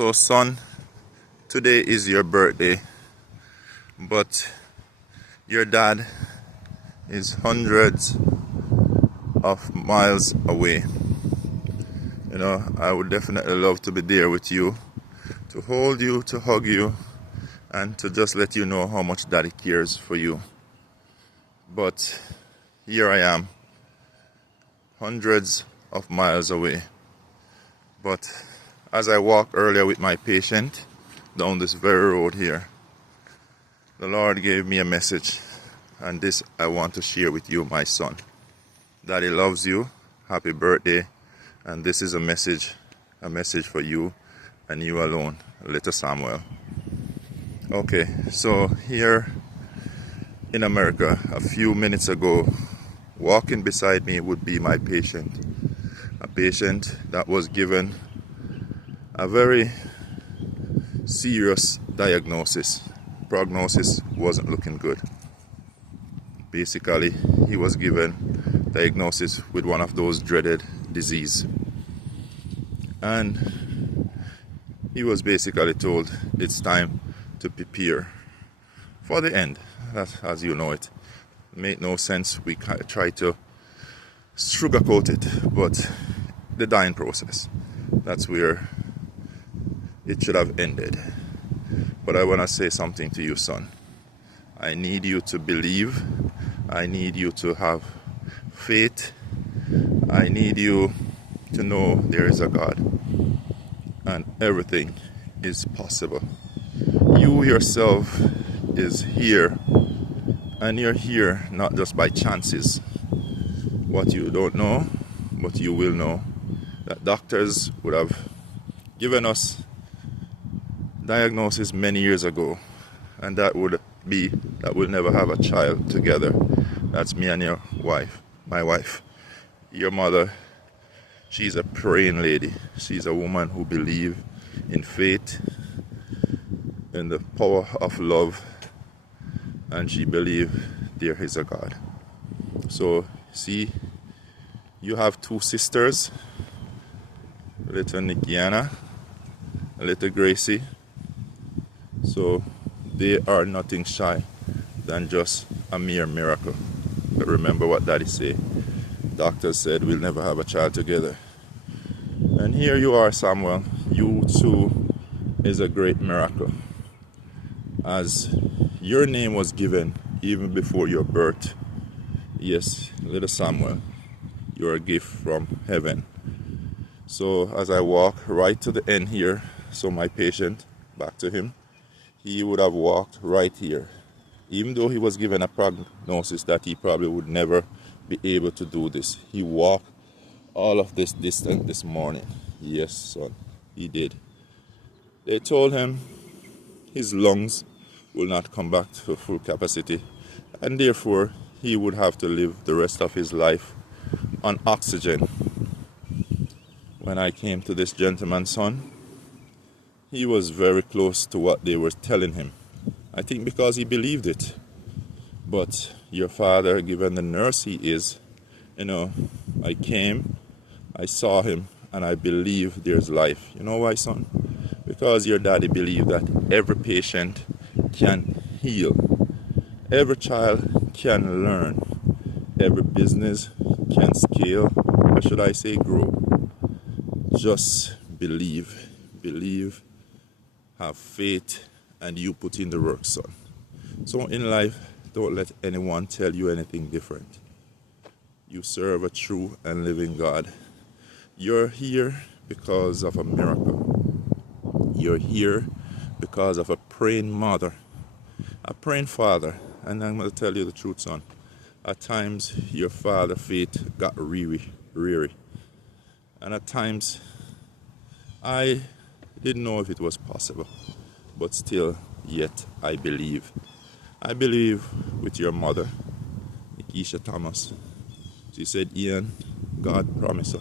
So son, today is your birthday, but your dad is hundreds of miles away. You know, I would definitely love to be there with you, to hold you, to hug you, and to just let you know how much daddy cares for you. But here I am, hundreds of miles away. But as I walked earlier with my patient down this very road here, the Lord gave me a message, and this I want to share with you, my son. Daddy loves you. Happy birthday. And this is a message for you and you alone, little Samuel. Okay, so here in America, a few minutes ago, walking beside me would be my patient. A patient that was given a very serious diagnosis. Prognosis wasn't looking good. Basically, he was given diagnosis with one of those dreaded disease. And he was basically told it's time to prepare for the end. That, as you know it, made no sense. We try to sugarcoat it, but the dying process, that's where it should have ended. But I want to say something to you, son. I need you to believe. I need you to have faith. I need you to know there is a God and everything is possible. You yourself is here, and you're here not just by chances. What you don't know, but you will know, that doctors would have given us diagnosis many years ago, and that would be that we'll never have a child together. That's me and your wife, my wife. Your mother, she's a praying lady. She's a woman who believes in faith, in the power of love, and she believes there is a God. So, see, you have two sisters, little Nikiana, little Gracie. So, they are nothing shy than just a mere miracle. But remember what Daddy said. Doctors said we'll never have a child together. And here you are, Samuel. You too is a great miracle. As your name was given even before your birth. Yes, little Samuel, you're a gift from heaven. So as I walk right to the end here, so my patient, back to him, he would have walked right here. Even though he was given a prognosis that he probably would never be able to do this, he walked all of this distance this morning. Yes, son, he did. They told him his lungs will not come back to full capacity, and therefore he would have to live the rest of his life on oxygen. When I came to this gentleman's son, he was very close to what they were telling him. I think because he believed it. But your father, given the nurse he is, you know, I came, I saw him, and I believe there's life. You know why, son? Because your daddy believed that every patient can heal. Every child can learn. Every business can scale, or should I say grow. Just believe, have faith, and you put in the work, son. So in life, don't let anyone tell you anything different. You serve a true and living God. You're here because of a miracle. You're here because of a praying mother, a praying father. And I'm going to tell you the truth, son. At times, your father's faith got weary. And at times, I didn't know if it was possible. But still, yet, I believe. I believe with your mother, Nikisha Thomas. She said, Ian, God promised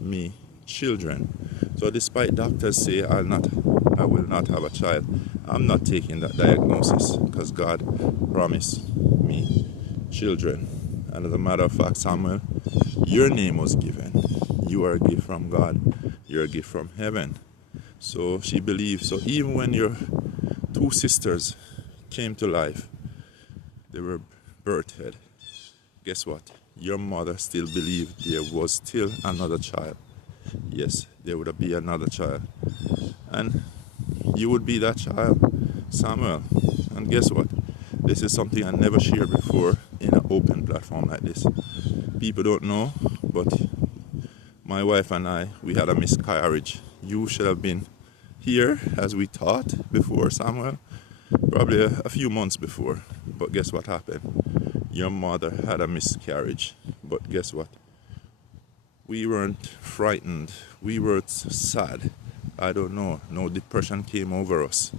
me children. So despite doctors say I will not have a child, I'm not taking that diagnosis because God promised me children. And as a matter of fact, Samuel, your name was given. You are a gift from God. You're a gift from heaven. So she believed. So even when your two sisters came to life, they were birthed. Guess what? Your mother still believed there was still another child. Yes, there would be another child. And you would be that child, Samuel. And guess what? This is something I never shared before in an open platform like this. People don't know, but my wife and I, we had a miscarriage. You should have been here as we thought before, Samuel, probably a few months before. But guess what happened? Your mother had a miscarriage. But guess what? We weren't frightened. We were sad. I don't know. No depression came over us.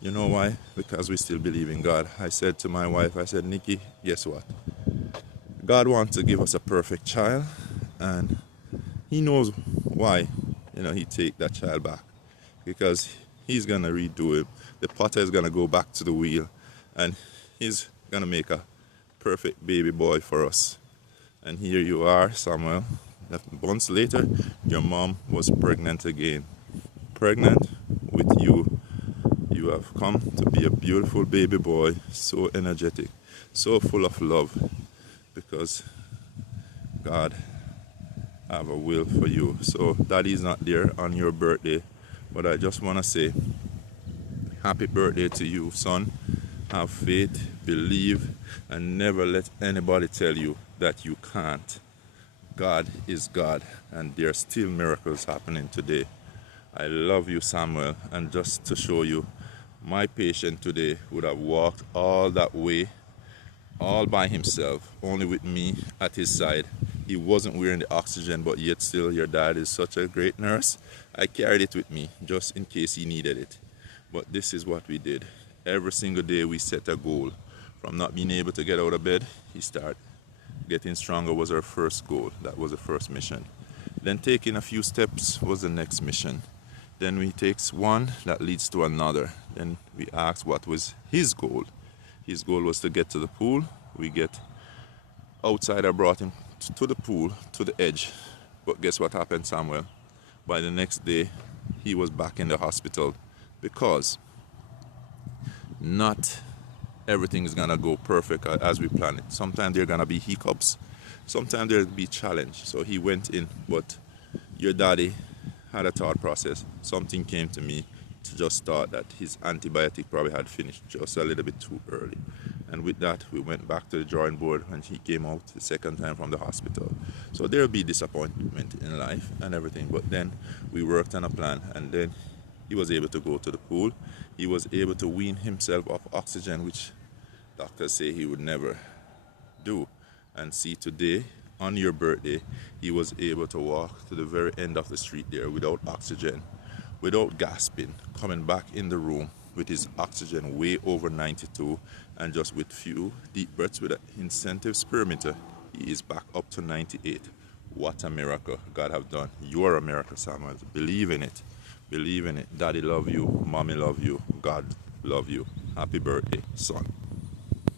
You know why? Because we still believe in God. I said to my wife, I said, Nikki, guess what? God wants to give us a perfect child, and He knows why, He take that child back. Because He's gonna redo it. The potter is gonna go back to the wheel, and He's gonna make a perfect baby boy for us. And here you are, Samuel. Months later, your mom was pregnant again. Pregnant with you. You have come to be a beautiful baby boy, so energetic, so full of love, because God have a will for you. So daddy's not there on your birthday, but I just want to say happy birthday to you, son. Have faith, believe, and never let anybody tell you that you can't. God is God, and there are still miracles happening today. I love you, Samuel, and just to show you, my patient today would have walked all that way, all by himself, only with me at his side. He wasn't wearing the oxygen, but yet still, your dad is such a great nurse. I carried it with me, just in case he needed it. But this is what we did. Every single day we set a goal. From not being able to get out of bed, he started. Getting stronger was our first goal. That was the first mission. Then taking a few steps was the next mission. Then we take one that leads to another. Then we asked what was his goal. His goal was to get to the pool. We get outside. I brought him to the pool, to the edge. But guess what happened, Samuel? By the next day, he was back in the hospital, because not everything is gonna go perfect as we plan it. Sometimes there are gonna be hiccups. Sometimes there'll be challenge. So he went in, but your daddy had a thought process. Something came to me to just thought that his antibiotic probably had finished just a little bit too early. And with that, we went back to the drawing board when he came out the second time from the hospital. So there'll be disappointment in life and everything, but then we worked on a plan, and then he was able to go to the pool. He was able to wean himself off oxygen, which doctors say he would never do. And see, today, on your birthday, he was able to walk to the very end of the street there without oxygen, without gasping, coming back in the room with his oxygen way over 92, and just with few deep breaths with an incentive spirometer, he is back up to 98. What a miracle God have done. You are a miracle, Samuel. Believe in it. Believe in it. Daddy love you. Mommy love you. God love you. Happy birthday, son.